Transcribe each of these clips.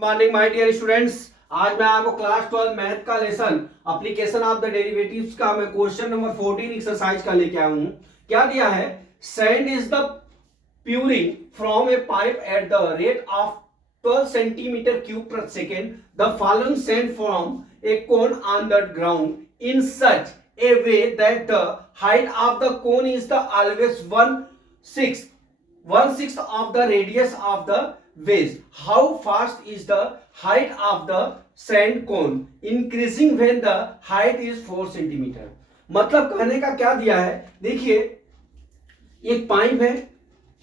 Morning my dear students. आज मैं आपको क्लास 12 मैथ का lesson application of the derivatives का मैं क्वेश्चन नंबर 14 एक्सरसाइज का लेके आया हूं। क्या दिया है? Sand is the pouring from a pipe at the rate of 12 centimeter cube per second. The following sand from a cone on the ground in such a way that the height of the cone is the always one sixth of the radius of the waves. How fast is the height of the sand cone increasing when the height is 4 centimeter? मतलब कहने का क्या दिया है, देखिए एक pipe है,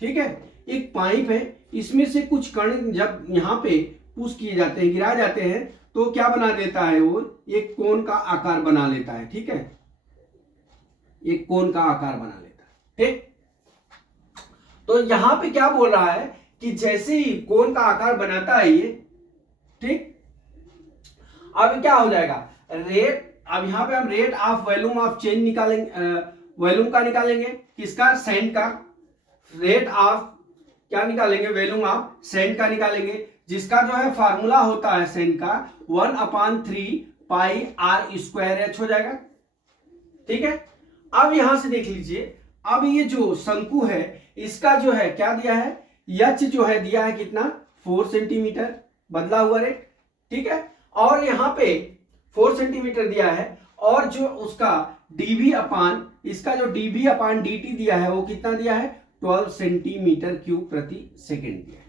ठीक है, एक पाइप है, इसमें से कुछ कण जब यहाँ पे पुश किए जाते हैं, गिराए जाते हैं, तो क्या बना देता है? वो एक कोन का आकार बना लेता है। ठीक है, एक कोन का आकार बना लेता है। ठीक, तो यहां पे क्या बोल रहा है कि जैसे ही कोन का आकार बनाता है ये, ठीक, अब क्या हो जाएगा? अब यहां पे हम rate of volume of change निकालेंगे, वॉल्यूम का निकालेंगे, किसका? सैंड का। रेट ऑफ क्या निकालेंगे? वॉल्यूम ऑफ सैंड का निकालेंगे, जिसका जो है फार्मूला होता है सैंड का 1/3 पाई r स्क्वायर h हो जाएगा। ठीक है, अब यहां से देख लीजिए, अब ये जो शंकु है इसका जो है क्या दिया है? h जो है दिया है कितना? 4 सेंटीमीटर, बदला हुआ रेट। ठीक है, और यहां पे 4 सेंटीमीटर दिया है, और जो उसका dv अपान, इसका जो dv अपान dt दिया है वो कितना दिया है? 12 सेंटीमीटर क्यूब प्रति सेकेंड दिया है।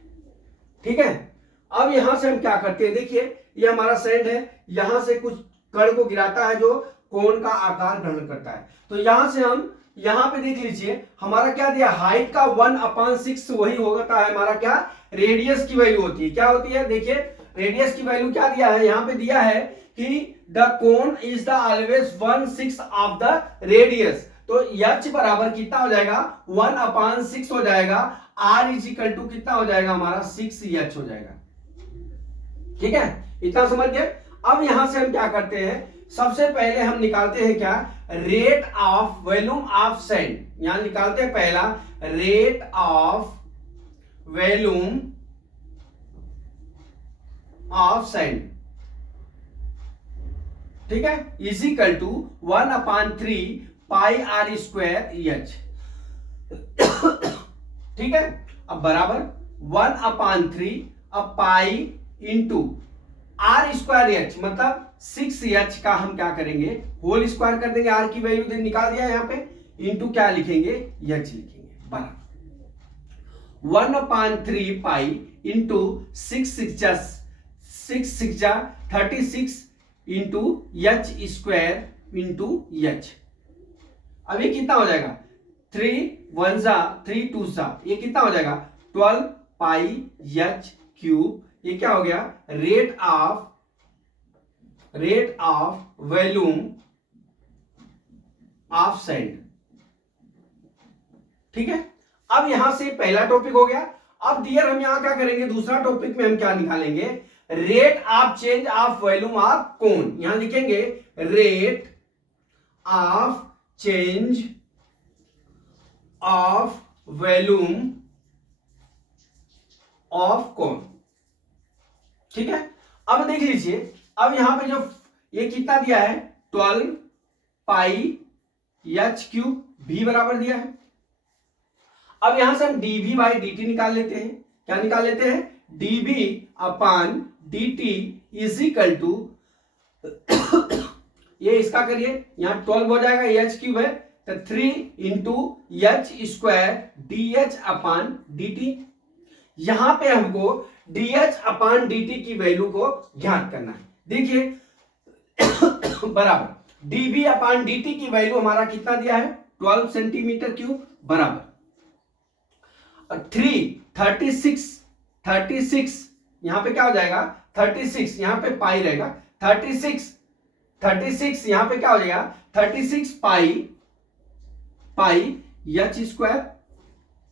ठीक है, अब यहां से हम क्या करते हैं, देखिए ये हमारा सैंड है, यहां से कुछ कण को गिराता है जो कोन का आकार ग्रहण करता है। तो यहां से हम यहां पे देख लीजिए हमारा क्या दिया? हाइट का 1/6 वही होता है हमारा क्या? रेडियस की वैल्यू होती है। क्या होती है? देखिए रेडियस की वैल्यू क्या दिया है? यहां पे दिया है कि the cone is the always 1/6 of the radius. तो h बराबर कितना हो जाएगा? 1/6 हो जाएगा। r इज इक्वल टू कितना हो जाएगा हमारा? 6h हो जाएगा। ठीक है, इतना समझ गए। अब यहां से हम क्या करते हैं, सबसे पहले हम निकालते हैं क्या? Rate of volume of sand. यहां निकालते हैं पहला rate of volume of sand. ठीक है, is equal to 1/3 pi r square h। ठीक है, अब बराबर 1/3 अब pi into r square h, मतलब 6h का हम क्या करेंगे? होल स्क्वायर कर देंगे, r की वैल्यू निकाल दिया यहाँ पे, इंटू क्या लिखेंगे? h लिखेंगे, बराबर 1/3 पाई इंटू 6 जा 36 into h square into h। अब ये कितना हो जाएगा? 3 जा 3 2 जा, ये कितना हो जाएगा? 12 पाई h क्यूब। ये क्या हो गया? Rate of volume of sand. ठीक है, अब यहां से पहला टॉपिक हो गया। अब डियर हम यहां क्या करेंगे? दूसरा टॉपिक में हम क्या निकालेंगे? Rate of change of volume of cone. यहां लिखेंगे rate of change of volume of cone. ठीक है, अब देख लीजिए, अब यहां पे जो ये कितना दिया है? 12 पाई h क्यूब, v बराबर दिया है। अब यहां से हम dv बाई dt निकाल लेते हैं। क्या निकाल लेते हैं? dv upon dt is equal to ये इसका करिए, यहां 12 हो जाएगा, h क्यूब है तो 3 इंटू h स्क्वायर dh अपान dt। यहां पे हमको dh अपान dt की वैल्यू को ज्ञात करना है। देखिए बराबर dv अपान dt की वैल्यू हमारा कितना दिया है? 12 सेंटीमीटर क्यूब, बराबर 36 यहां पे क्या हो जाएगा? 36 यहां पे पाई रहेगा, 36 यहां पे क्या हो जाएगा? 36 पाई h स्क्वायर,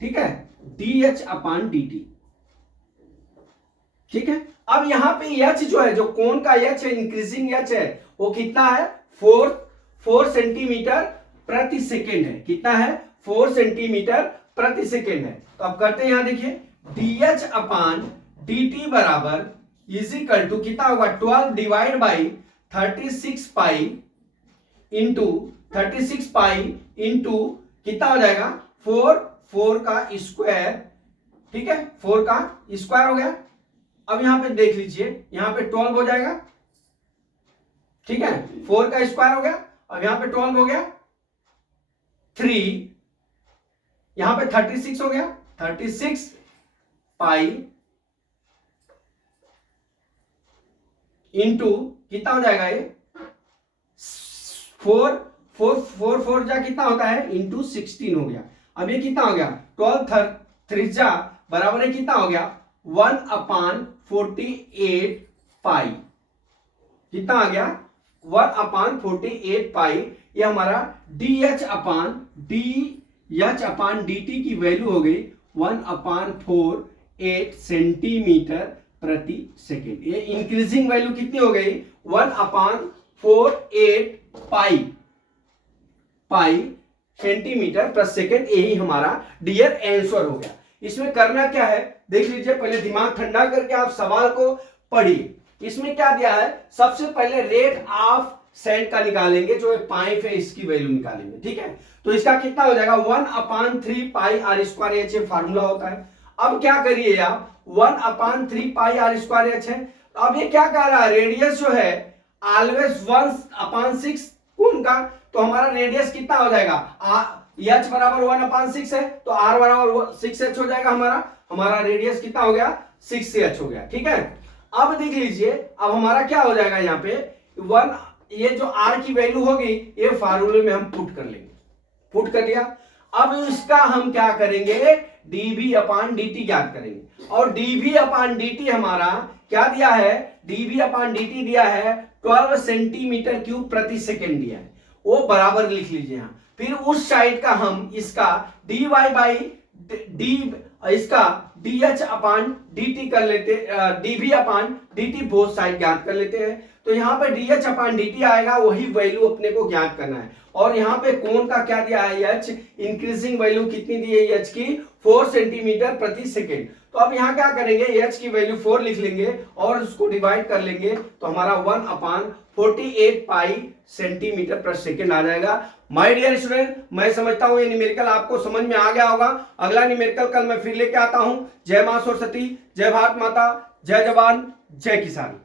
ठीक है, dh अपान dt। ठीक है, अब यहां पे h जो है, जो कोन का h है, इंक्रीजिंग h है, वो कितना है? 4 सेंटीमीटर प्रति सेकेंड है। कितना है? 4 सेंटीमीटर प्रति सेकेंड है। तो अब करते हैं, यहां देखिए dh अपान dt बराबर इज इक्वल टू कितना होगा 12 divide by 36 pi into 36 pi into कितना हो जाएगा 4 का स्क्वायर, ठीक है 4 का स्क्वायर हो गया। अब यहां पे देख लीजिए, यहां पे 12 हो जाएगा, ठीक है 4 का स्क्वायर हो गया। अब यहां पे 12 हो गया 3, यहां पे 36 हो गया 36 पाई इंटू कितना हो जाएगा ये 4 जा कितना होता है इंटू 16 हो गया। अब ये कितना हो गया 12 3 बराबर है कितना हो गया 1/48 पाई, कितना आ गया 1/48 पाई। ये हमारा dh अपान dt की वैल्यू हो गई 1/48 सेंटीमीटर प्रति सेकेंड। ये इंक्रीजिंग वैल्यू कितनी हो गई 1/48 पाई सेंटीमीटर प्रति सेकेंड। यही हमारा डियर आंसर हो गया। इसमें करना क्या है देख लीजिए, पहले दिमाग ठंडा करके आप सवाल को पढ़िए। इसमें क्या दिया है, सबसे पहले रेट ऑफ सेंड का निकालेंगे, जो पाइप है इसकी वैल्यू निकालेंगे, ठीक है। तो इसका कितना हो जाएगा 1/3 पाई आर स्क्वायर एच फार्मूला होता है। अब क्या करिए आप 1/3 पाई आर स्क्वायर एच है। अब ये क्या कह रहा है, रेडियस जो है ऑलवेज 1/6 कोण का, तो हमारा रेडियस कितना हो जाएगा एच बराबर 1/6 है, तो आर बराबर 6h हो जाएगा। हमारा रेडियस कितना हो गया 6h हो गया, ठीक है। अब देख लीजिए, अब हमारा क्या हो जाएगा यहाँ पे 1, ये जो आर की वैल्यू होगी ये फार्मूले में हम पुट कर लेंगे, पुट कर दिया। अब इसका हम क्या करेंगे dv/dt ज्ञात करेंगे, और dv/dt हमारा क्या दिया है, dv/dt दिया है 12 सेंटीमीटर क्यूब प्रति सेकेंड दिया है, वो बराबर लिख लीजिए यहाँ। फिर उस साइड का हम इसका dy बाई इसका dh/dt कर लेते, dv/dt बोथ साइड ज्ञात कर लेते हैं। तो यहाँ पे dh/dt आएगा, वही वैल्यू अपने को ज्ञात करना है। और यहाँ पे कोण का क्या दिया है h, इंक्रीजिंग वैल्यू कितनी दी है h की 4 सेंटीमीटर प्रति सेकेंड। तो अब यहाँ क्या करेंगे h की वैल्यू 4 लिख लेंगे और उसको डिवाइड कर लेंगे, तो हमारा 1/48 पाई सेंटीमीटर प्रति सेकेंड आ जाएगा। माय डियर स्टूडेंट, मैं समझता हूं ये न्यूमेरिकल आपको समझ में आ गया होगा। अगला न्यूमेरिकल कल मैं फिर लेके आता हूं। जय मां सरस्वती, जय भारत माता, जय जवान, जय किसान।